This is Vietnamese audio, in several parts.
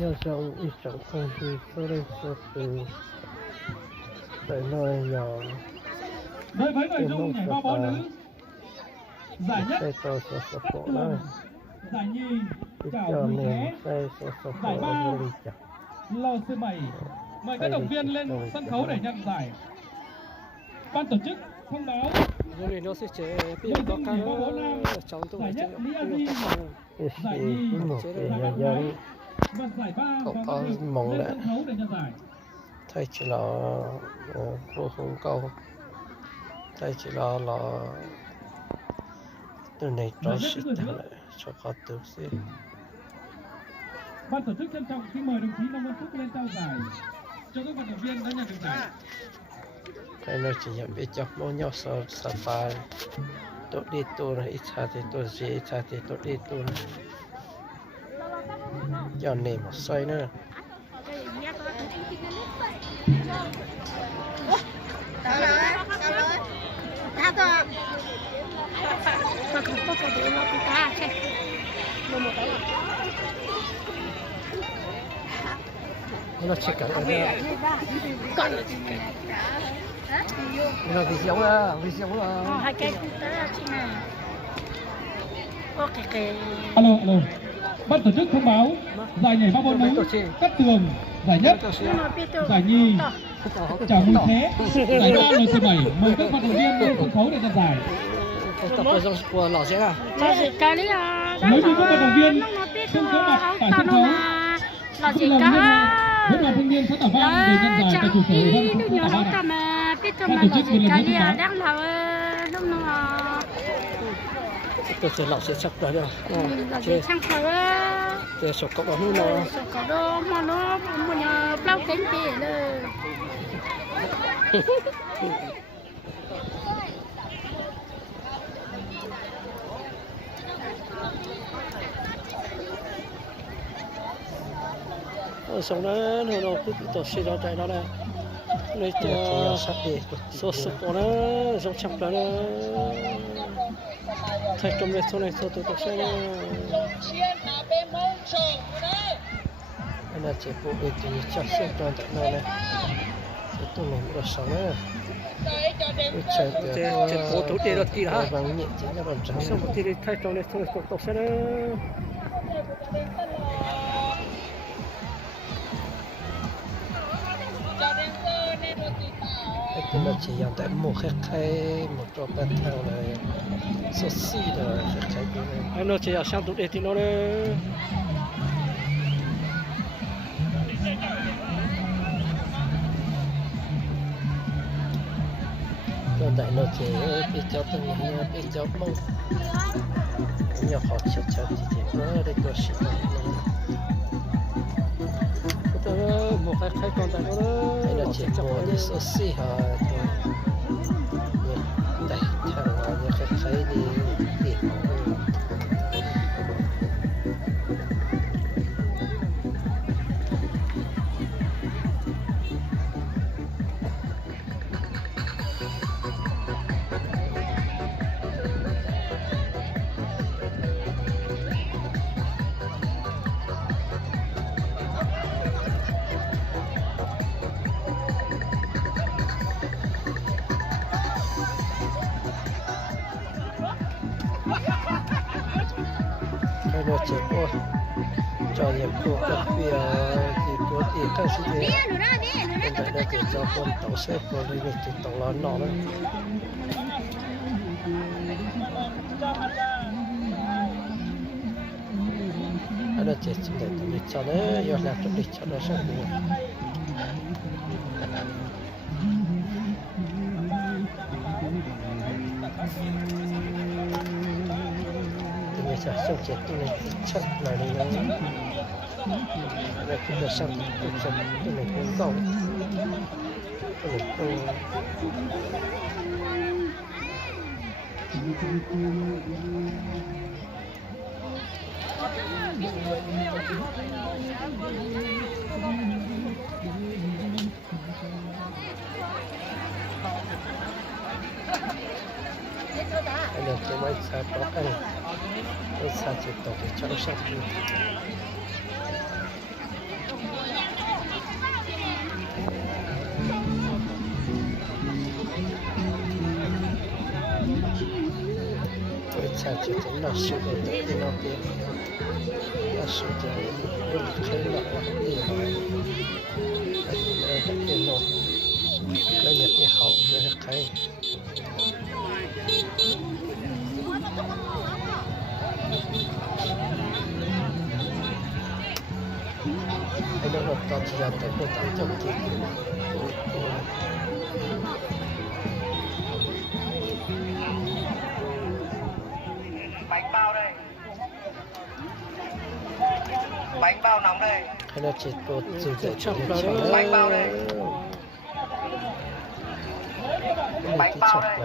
Nhờ rằng ít chẳng không thì có đây sẽ từ tại nơi nhỏ với nội dung nhảy bao bó nữ giải nhất xe to sẽ sắp cắt bộ tường, này giải nhì ít chảo cho mùi nên thế, xe sẽ sắp giải bộ ba đi chặt lò sư bảy. Mời các động viên lên sân khấu để nhận giải. Ban tổ chức thông báo rồi nó sẽ chế bây nội giờ dung có nhảy bao bó nam cái trong tôi giải chế nhất Lý A bây Di, giờ giải nhì một giải cái ba nhà gái dân và giải ba cậu vòng có địch mong lên lại sân khấu để nhận giải. thay chỉ là vô không câu thay chỉ là từ này cho sự thằng lại cho có tự sĩ Ban tổ chức trân trọng xin mời đồng chí Nông Văn Phúc lên trao giải cho các vận động viên đã nhận được giải. cái nó chỉ nhận biết cho mỗi nhau sau sau bài tôi đi tu rồi ít cha thì tôi gì cha thì tôi đi tu cho nên một xoay nữa nó chỉ cần ở đây nó bị giống là hai cái cũng tới chị nè. Ok. Alo. Ban tổ chức thông báo giải nhảy bao bó nữ cắt tường giải nhất, giải nhì chảo mùi thế, giải ba lò sư bảy. Mời các vận động viên lên sân khấu để nhận giải. tập của của lò sẽ à Nếu như các vận động viên không có mặt tại sân khấu, xin lỗi Nguyễn Hoàng Thanh Niên sẽ tỏ vai để nhận giải tại trụ sở Ủy ban Quốc gia Ba Ban tổ chức một lần nữa thông báo. tôi sẽ lò sẽ sắp rồi chưa tôi sọc cậu đó xong đó nó cứ tổ chức đó chạy đó nè lấy cho số số của nó giống chậm đó thay trong này thôi tôi sẽ anh là chỉ bộ về thì chắc sẽ toàn tại nơi này tôi mình được sống nữa chế cố chủ đề đó gì hả bằng nhẹ chỉ là bằng trắng xong một tí thay trong này thôi tôi sẽ cái là chỉ dành tại một cái một chỗ bên thang này số xí rồi cái anh nó chỉ là sang tụi thì nó đấy còn tại nó chỉ bị cho từng nhà bị cho mông nhà họ chặt thì nó để có sự một cái còn tại nó hay là chỉ có để số xí hả đây thằng nào như cái đi đi cái nó chỉ có cho những cô các bia thì có thì các sự việc hiện tại là chỉ cho con tàu xe của đi về thì tàu lớn nọ đó anh là chỉ để tụi cho đấy giờ làm tụi cho nó xong rồi tụi sẽ xong chết tụi này chắc là đi nó rồi chúng ta xong tụi này cũng cầu tụi này cũng anh được cái máy sạc đó anh cái sao chỉ tổ cái cho nó sắp đi cái sao chỉ tổ nó sụp cái nó kia nó sụp cái nó khai lại đi cái nó nhập cái hậu cái khai I don't know if that's that type of activity. Bánh bao đây. Bánh bao nóng đây. Hay là chỉ có từ từ chọn Bánh bao đây. Bánh bao đây.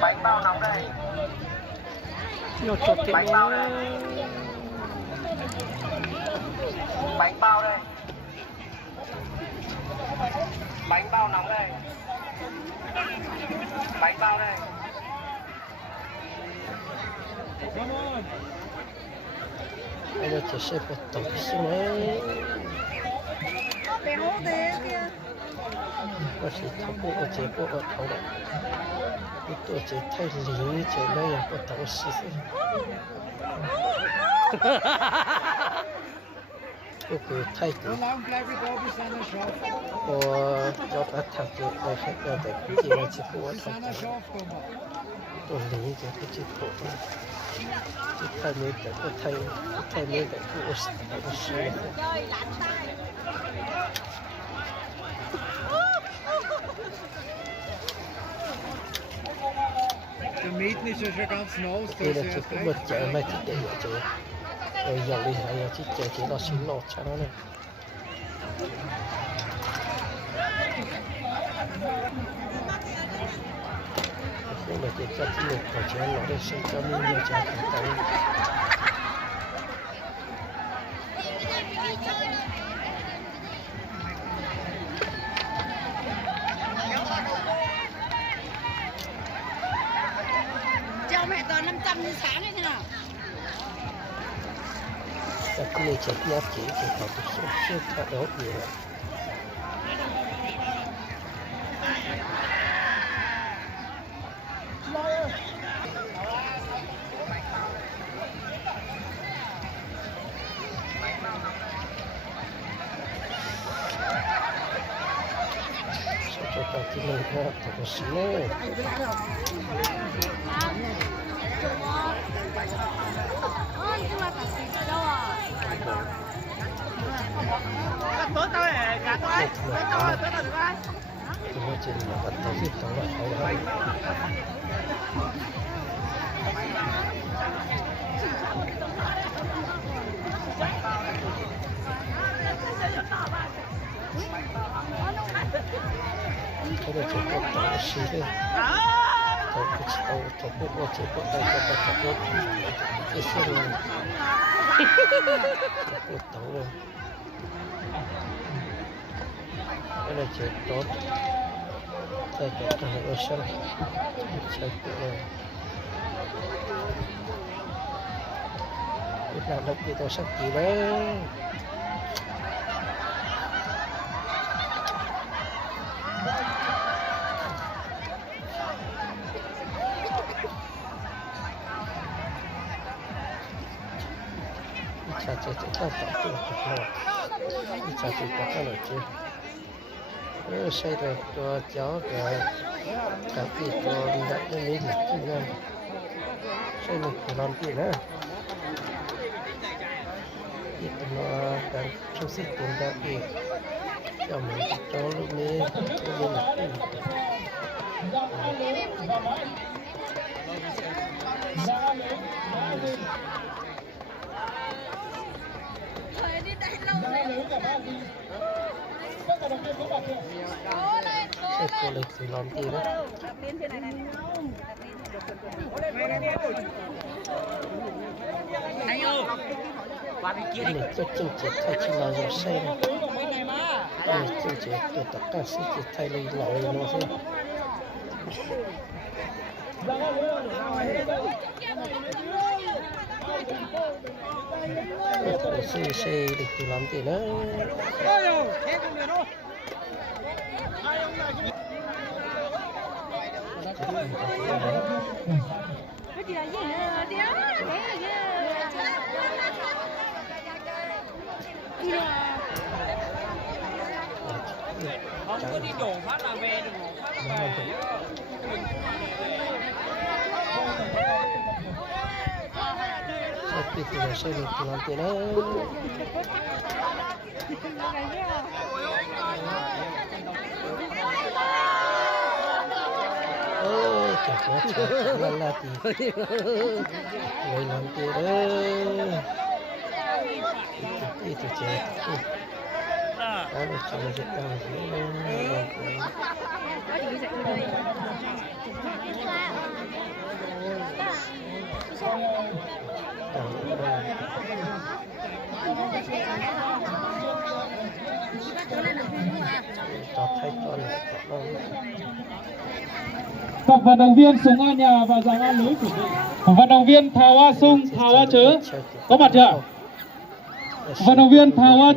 Bánh bao nóng đây. Nó chọt tiền Bánh bao đây. Bánh bao đây. Bánh bao nóng đây. Bánh bao đây. Hay là chỉ sẽ có tổng số này. Bé hố thế kia. Có thể thấu bộ ở chế bộ ở thấu đó. Cái tổ chế thay lý chế này là có tổng số. Okay, thay cái. Cho các thằng kia phải khách ra để cái gì là chỉ có thay cái. Tôi lý cái chỉ có chỉ thay mấy cái thay mấy cái của số. Der Mieten ist ja schon ganz nass. Đây là chỉ có một chợ mà chỉ để ở chỗ rồi giờ đi hay chỉ chợ chỉ là xin lọt cho nó này. Đây là chỉ cho cái của chị nó để xin cho mình nhiều cho chúng ta. Cho mẹ tờ 500 như sáng ấy thế nào? Các cái này chết nhát chỉ có một số siêu thật đó nhiều. Cho các cái này nó thật là xíu. Nhưng mà cả xịt ở đâu à? Thì nó chỉ là bắt đầu dịch tổng lại hay hơn. Cái này chỉ có tổng xí thôi. Tổng bộ chỉ có tay có tập bộ cái xe này. Bộ tổng rồi. Cái này chỉ tốt. Tay có cái này ở sân. Chạy bộ rồi. Cái nào đọc đi tôi sắp kỳ đấy. Cha chỉ có cái tốt thôi. Cha chỉ có cái là chứ. Xây được cho cháu rồi các cái cho đi lại cái mấy lịch chứ nha. Xây được phải làm gì nữa. Thì nó đang trong sức cùng ra thì cho mình cho lúc này đi lại. Sẽ có lịch thì làm gì đó. Anh ơi. Qua bên kia đi. Mình cho chương trình thay chỉ là dòng xe này. Mình chương trình để tất cả sự thay lấy lỗi nó thôi. xe được từ làm thì nó Không có đi đổ phát là về, đổ phát là về. tapi tidak saya được từ làm thì nó chả có là thì người làm thì đó ít thì chết đó là cho nó rất cao Các vận động viên Sùng A Nhà và Giàng A Lứ chuẩn bị. Vận động viên Thảo A Sung, Thảo A Chứ có mặt chưa? Vận động viên Thảo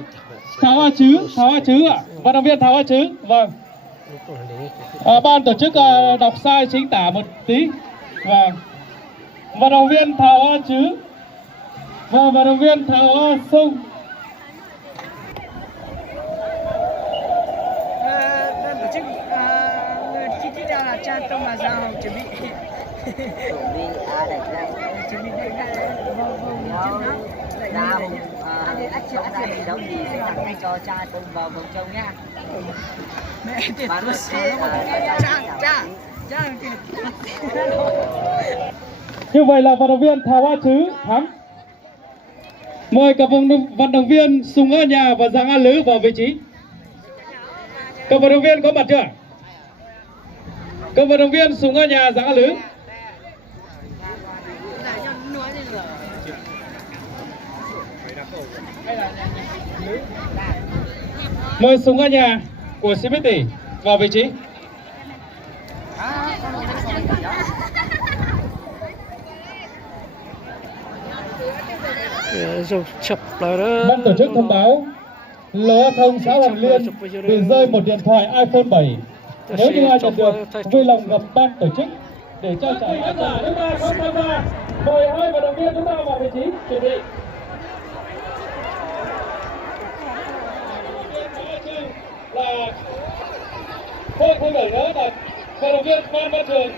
A Chứ ạ. Vận động viên Thảo A Chứ, vâng. Ban tổ chức đọc sai chính tả một tí. Vâng. Vận động viên Thảo A Chứ và vận động viên Thảo A Sung. Ban tổ chức chi tiết ra là cha Tô Mà Giang chuẩn bị chuẩn bị đại Ra vùng trong gia đình đấu thì sẽ tặng ngay cho cha cùng vào vòng trông nhá. mẹ tiền Và nó sẽ cha Như vậy là vận động viên Thảo A Chứ thắng. Mời các vận động viên Sùng A Nhà và Giàng A Lứ vào vị trí. Các vận động viên có mặt chưa? Các vận động viên Sùng A Nhà, Giàng A Lứ. Mời Sùng A Nhà của City vào vị trí. rồi chập lại đó. Ban tổ chức thông báo lối thông xã Hoàng Liên bị rơi một điện thoại iPhone 7. Nếu như ai nhận được, vui lòng gặp ban tổ chức để trao trả. Chúng ta không tham gia. Mời hai vận động viên chúng ta vào vị trí chuẩn bị. Là không đẩy nữa là vận động viên Phan Văn Trường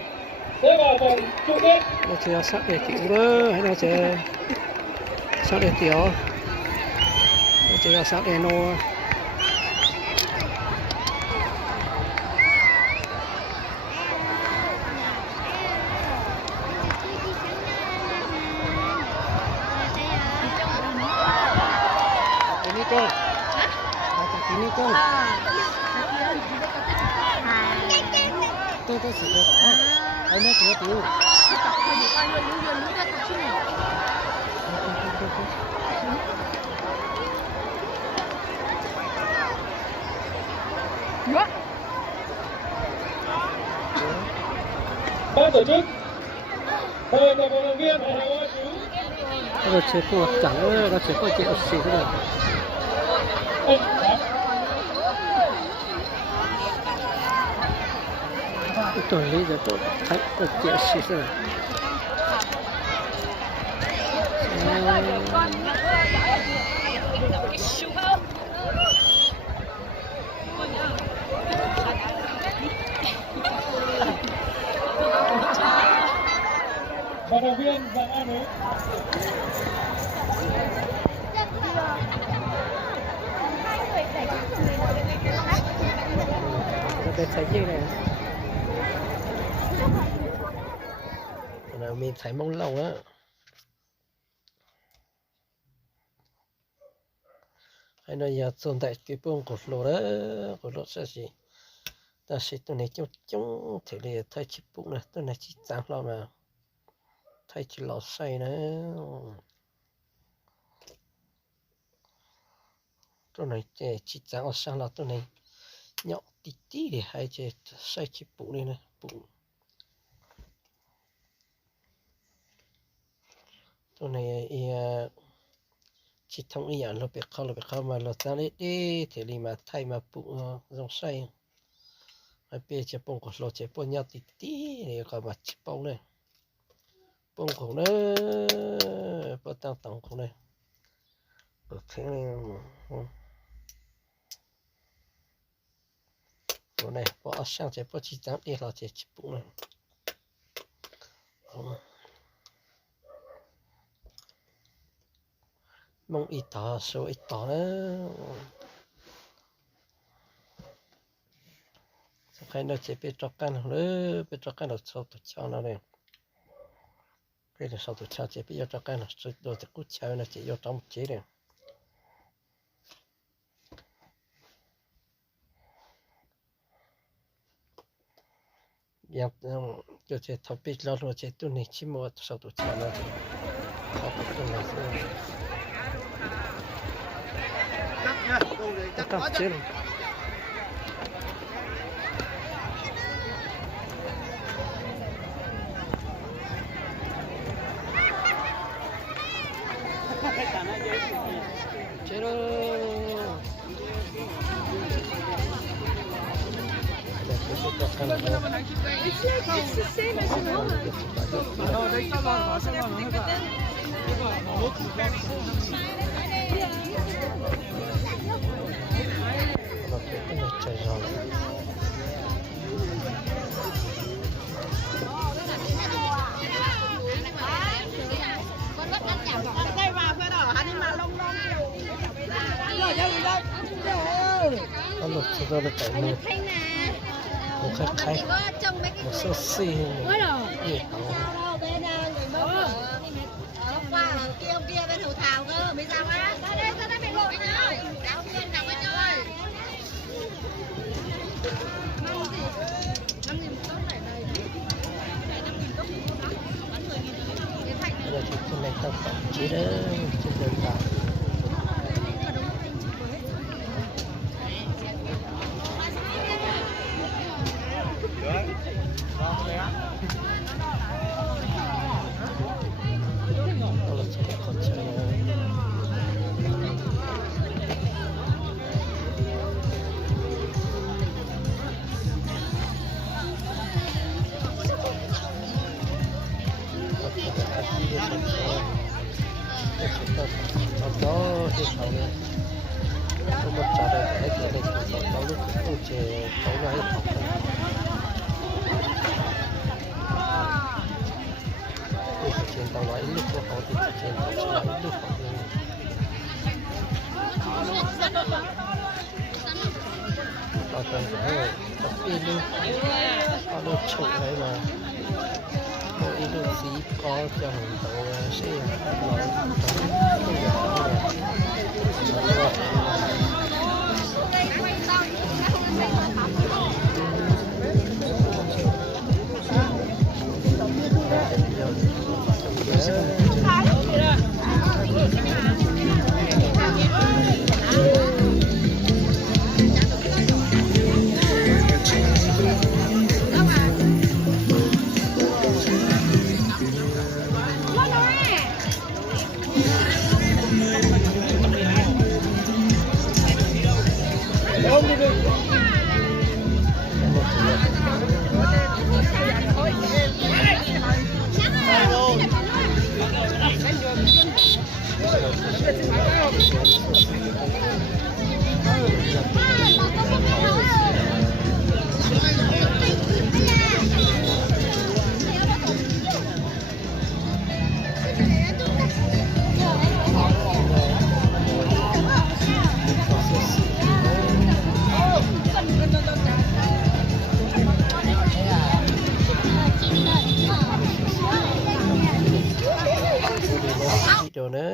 sẽ vào vòng chung kết. Nó sẽ sát để kiểu đó hay nó sẽ sát để tiểu nó sẽ sát để nó ini con ini con tôi chỉ có đó anh nói chỉ có tiêu Ban tổ chức mời các vận động viên rồi sẽ có chẳng nó sẽ có chuyện gì thế này cái tuần lý giờ tôi thấy có chuyện gì thế này vận động viên Giàng A Lứ. cái sợi dây này là mình thấy mong lâu á hay là giờ tồn tại cái bông cột lỗ sẽ gì ta sẽ tụi này chống thể là thay chip bụng này tụi này chỉ giảm lâu nào thay chỉ lò xay nữa tụi này chỉ giảm ở sang là tụi này nhọ tí tí để hai chế xay chip bụng này bụng ตัวnày chỉ thông ý nó bị khâu mà nó ra đấy đi thì đi mà thay mà bụng rong say mà bây giờ bông của nó chỉ bông nhau tí tí thì có mà chỉ bông này bông của nó bông tăng của này bông thế này bông này bông sang chỉ bông chỉ tăng đi là chỉ bông này mong ít tỏ số ít tỏ nữa cái nó chỉ biết cho căn nữa biết cho căn là sau tụi cháu nó này cái là sau tụi cháu chỉ biết cho căn là sau đồ thì cút cháu nó chỉ vô trong chế này giờ cho chỉ thằng biết lo rồi chỉ tụi này chỉ mua sau tụi cháu nó sau tụi này Tắt chết rồi. Chết rồi. Nó cho ra tại một khách một số xì gì kia ông kia bên thủ thảo cơ mới ra quá ra đây mình ngồi với nhau giáo viên nào với nhau giờ thì cái này tập chỉ đó trên nền tảng đó thì sau này tôi một trò đời cái này thì có lúc cũng chơi cháu nó hết học thì trên tàu nói lúc của họ thì trên tàu nói lúc họ tàu cần phải tập in luôn họ được chụp đấy mà có ý đồ gì có cho mình tàu sẽ nói chỗ nữa